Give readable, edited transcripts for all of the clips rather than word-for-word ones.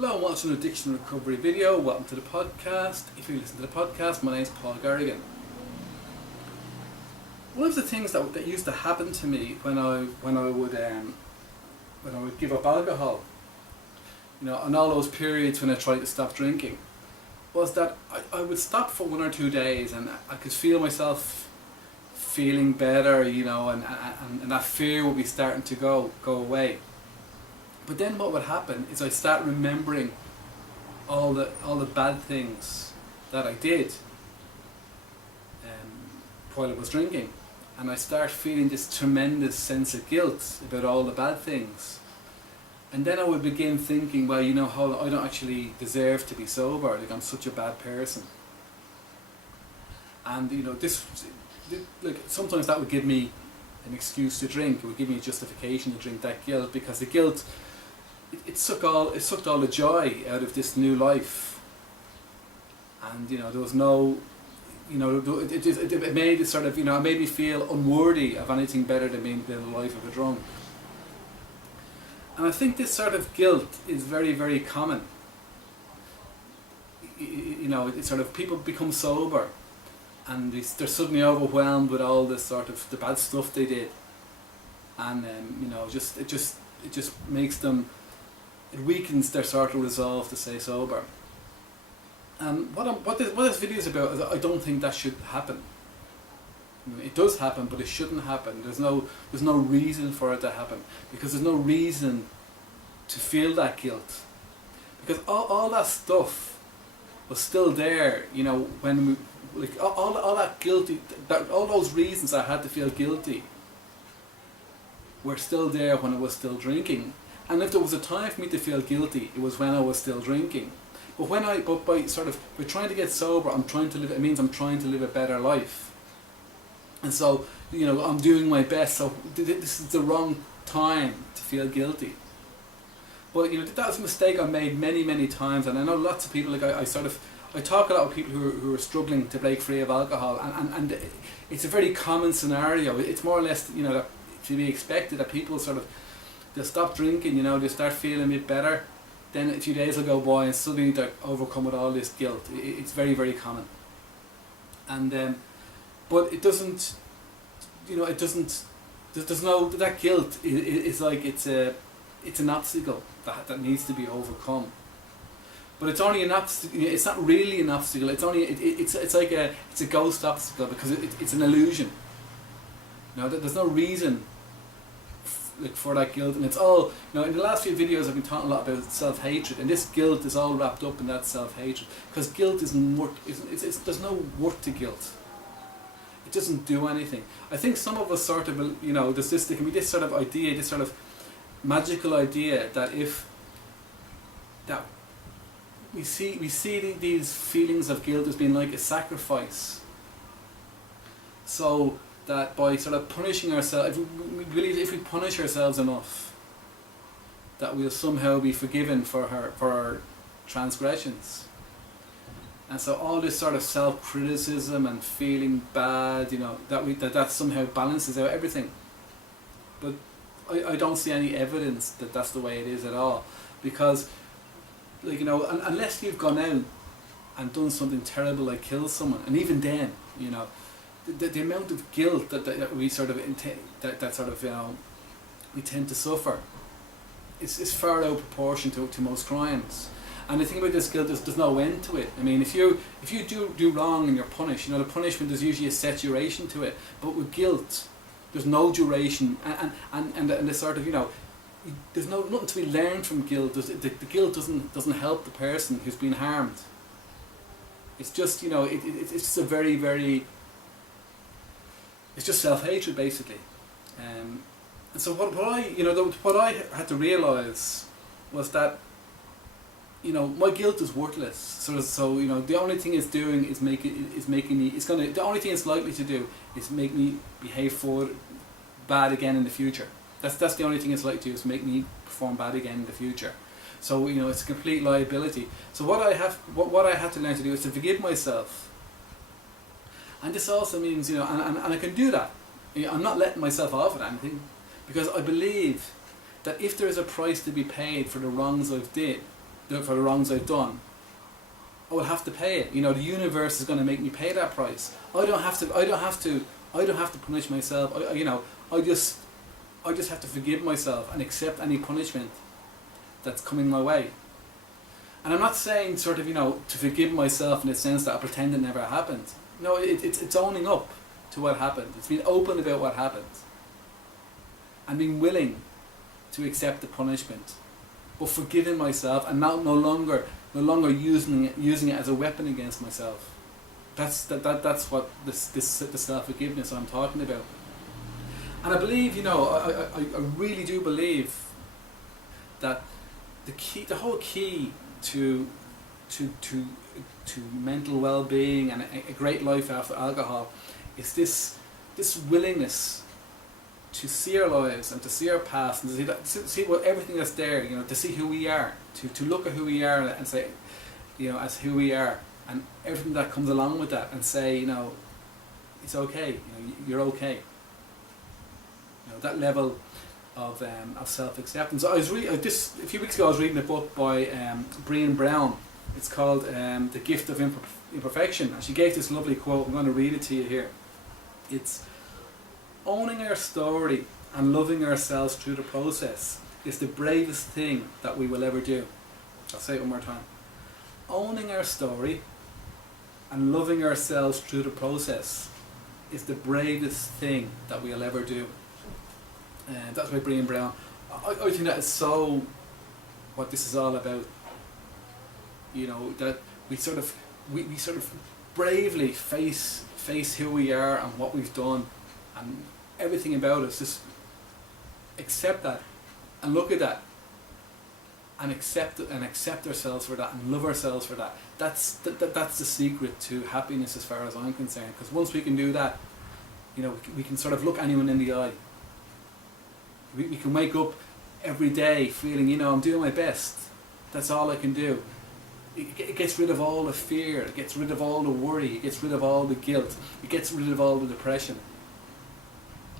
Hello and welcome to an addiction recovery video. Welcome to the podcast. If you listen to the podcast, my name is Paul Garrigan. One of the things that used to happen to me when I would give up alcohol, on all those periods when I tried to stop drinking, was that I would stop for 1 or 2 days and I could feel myself feeling better, and that fear would be starting to go away. But then what would happen is I'd start remembering all the bad things that I did while I was drinking, and I start feeling this tremendous sense of guilt about all the bad things. And then I would begin thinking, well, how I don't actually deserve to be sober. Like, I'm such a bad person. And sometimes that would give me an excuse to drink. It would give me a justification to drink that guilt, because the guilt, it sucked all the joy out of this new life. And there was no, it made it sort of, it made me feel unworthy of anything better than being the life of a drunk. And I think this sort of guilt is very, very common. It's sort of, people become sober and they're suddenly overwhelmed with all this sort of the bad stuff they did, and it just makes them, it weakens their sort of resolve to stay sober. And what this video is about is that I don't think that should happen. It does happen, but it shouldn't happen. There's no reason for it to happen, because there's no reason to feel that guilt, because all that stuff was still there. When we, all that guilty, all those reasons I had to feel guilty were still there when I was still drinking. And if there was a time for me to feel guilty, it was when I was still drinking. But by trying to get sober, it means I'm trying to live a better life. And so, I'm doing my best, so this is the wrong time to feel guilty. But, that was a mistake I made many, many times, and I know lots of people, I talk a lot with people who are struggling to break free of alcohol, and it's a very common scenario. It's more or less, that to be expected, that people they'll stop drinking, they start feeling a bit better, then a few days will go by and suddenly they're overcome with all this guilt. It's very, very common. And but it doesn't, there's no, that guilt is like, it's an obstacle that needs to be overcome. But it's only an obstacle. It's not really an obstacle. It's only it's like it's a ghost obstacle, because it's an illusion. There's no reason for that guilt, and it's all, in the last few videos I've been talking a lot about self-hatred, and this guilt is all wrapped up in that self-hatred, because guilt isn't worth, there's no worth to guilt. It doesn't do anything. I think some of us there can be this sort of idea, this sort of magical idea that we see these feelings of guilt as being like a sacrifice, so that by sort of punishing ourselves, we believe if we punish ourselves enough, that we'll somehow be forgiven for our transgressions. And so all this sort of self-criticism and feeling bad, that somehow balances out everything. But I don't see any evidence that that's the way it is at all, because unless you've gone out and done something terrible like kill someone, and even then, the amount of guilt that we we tend to suffer is far out of proportion to most crimes. And the thing about this guilt is there's no end to it. I mean, if you do wrong and you're punished, the punishment, there's usually a set duration to it. But with guilt, there's no duration, and the sort of, there's nothing to be learned from guilt. The guilt doesn't help the person who's been harmed. It's just, it's just a very, very, it's just self-hatred, basically. And so what I had to realise was that, my guilt is worthless. So the only thing it's doing is the only thing it's likely to do is make me behave bad again in the future. That's the only thing it's likely to do, is make me perform bad again in the future. So it's a complete liability. So what I have to learn to do is to forgive myself. And this also means, and I can do that. I'm not letting myself off at anything, because I believe that if there is a price to be paid for the wrongs I've did, for the wrongs I've done, I will have to pay it. You know, the universe is going to make me pay that price. I don't have to punish myself. I just have to forgive myself and accept any punishment that's coming my way. And I'm not saying sort of, to forgive myself in the sense that I pretend it never happened. No, it's owning up to what happened. It's being open about what happened. And being willing to accept the punishment, but forgiving myself and no longer using it as a weapon against myself. That's what the self-forgiveness I'm talking about. And I believe, I really do believe that the whole key to mental well-being and a great life after alcohol is this willingness to see our lives and to see our past and to see what everything that's there, to see who we are, to look at who we are and say, as who we are, and everything that comes along with that, and say, it's okay, you're okay. That level of self-acceptance. A few weeks ago I was reading a book by Brené Brown. It's called The Gift of Imperfection, and she gave this lovely quote. I'm going to read it to you here. It's, owning our story and loving ourselves through the process is the bravest thing that we will ever do. I'll say it one more time. Owning our story and loving ourselves through the process is the bravest thing that we'll ever do. And that's by Brené Brown. I think that is so what this is all about. That we sort of bravely face who we are and what we've done and everything about us. Just accept that and look at that and accept it and accept ourselves for that and love ourselves for that. That's the secret to happiness as far as I'm concerned. Because once we can do that, we can sort of look anyone in the eye. We can wake up every day feeling, I'm doing my best. That's all I can do. It gets rid of all the fear. It gets rid of all the worry. It gets rid of all the guilt. It gets rid of all the depression.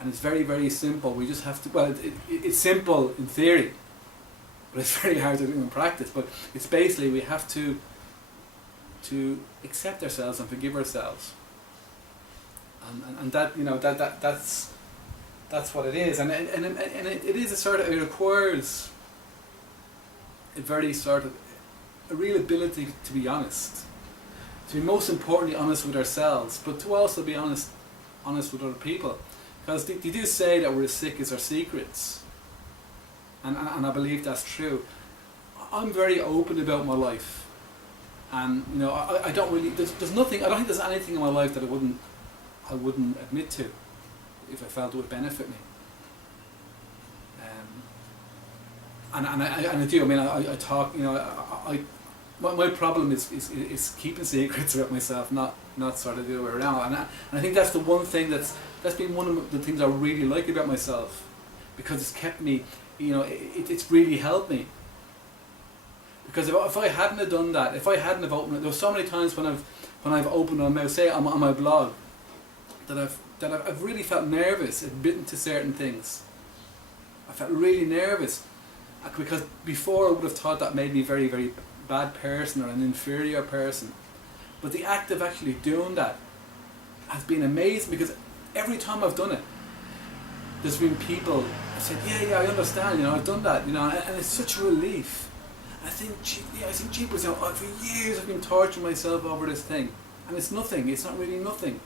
And it's very, very simple. We just have to, it's simple in theory, but it's very hard to do in practice. But it's basically we have to accept ourselves and forgive ourselves. And that, that's what it is. And it is a sort of, it requires a very sort of, a real ability to be honest. To be most importantly honest with ourselves, but to also be honest with other people. Because they do say that we're as sick as our secrets. And I believe that's true. I'm very open about my life. And I don't really, there's nothing, I don't think there's anything in my life that I wouldn't admit to if I felt it would benefit me. And I do. I mean, I talk. My problem is keeping secrets about myself, not sort of the other way around. And I think that's the one thing that's been one of the things I really like about myself, because it's kept me. It's really helped me. Because if I hadn't have done that, if I hadn't have opened it, there were so many times when I've opened my mouth, say on my blog, that I've really felt nervous admitting to certain things. I felt really nervous because before I would have thought that made me a very, very bad person or an inferior person. But the act of actually doing that has been amazing, because every time I've done it, there's been people who said, yeah, I understand, I've done that, and it's such a relief. I think, jeepers, for years I've been torturing myself over this thing, and it's nothing. It's not really nothing.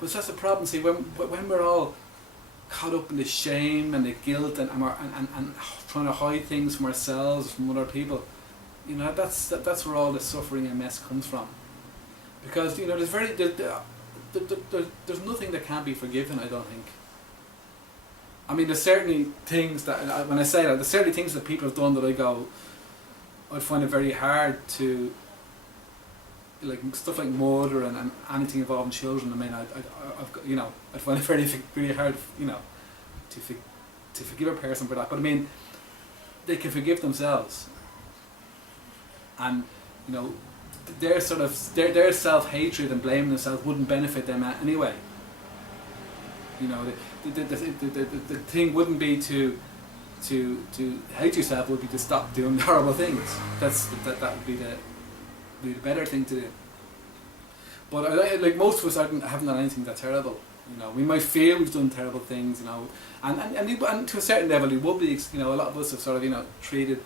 But that's the problem. See, when we're all caught up in the shame and the guilt and trying to hide things from ourselves, from other people, that's where all the suffering and mess comes from. Because there's nothing that can't be forgiven. I don't think. I mean, there's certainly things that when I say that, there's certainly things that people have done that I go, I'd find it very hard to. Like stuff like murder and anything involving children. I mean, I'd find it very hard, to forgive a person for that. But I mean, they can forgive themselves, and their sort of their self-hatred and blaming themselves wouldn't benefit them anyway. The thing wouldn't be to to hate yourself would be to stop doing horrible things. That would be the better thing to do. But like most of us haven't done anything that terrible. You know, we might feel we've done terrible things. You know, and to a certain level, it would be. You know, a lot of us have sort of treated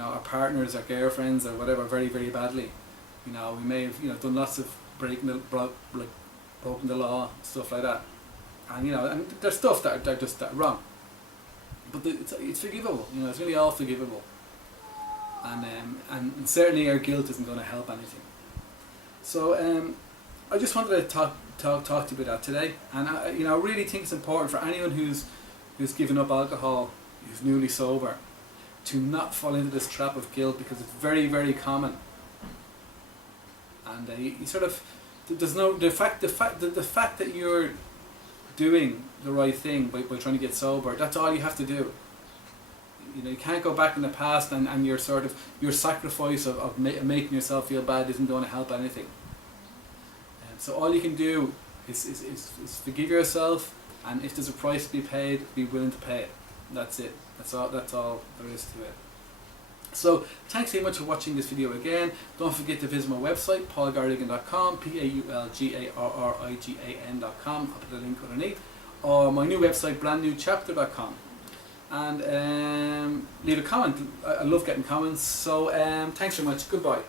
our partners, our girlfriends, or whatever very, very badly. You know, we may have done lots of broken the law, stuff like that. And and there's stuff that are just that wrong. But it's forgivable. You know, it's really all forgivable. And certainly our guilt isn't going to help anything. So I just wanted to talk to you about that today. And I really think it's important for anyone who's given up alcohol, who's newly sober, to not fall into this trap of guilt, because it's very, very common. And you sort of, there's no the fact that you're doing the right thing by trying to get sober. That's all you have to do. You know, you can't go back in the past, and your sacrifice of making yourself feel bad isn't going to help anything. So all you can do is forgive yourself, and if there's a price to be paid, be willing to pay it. That's it. That's all there is to it. So thanks very much for watching this video again. Don't forget to visit my website, paulgarrigan.com, paulgarrigan.com. I'll put a link underneath. Or my new website, brandnewchapter.com. And leave a comment. I love getting comments. So thanks very much. Goodbye.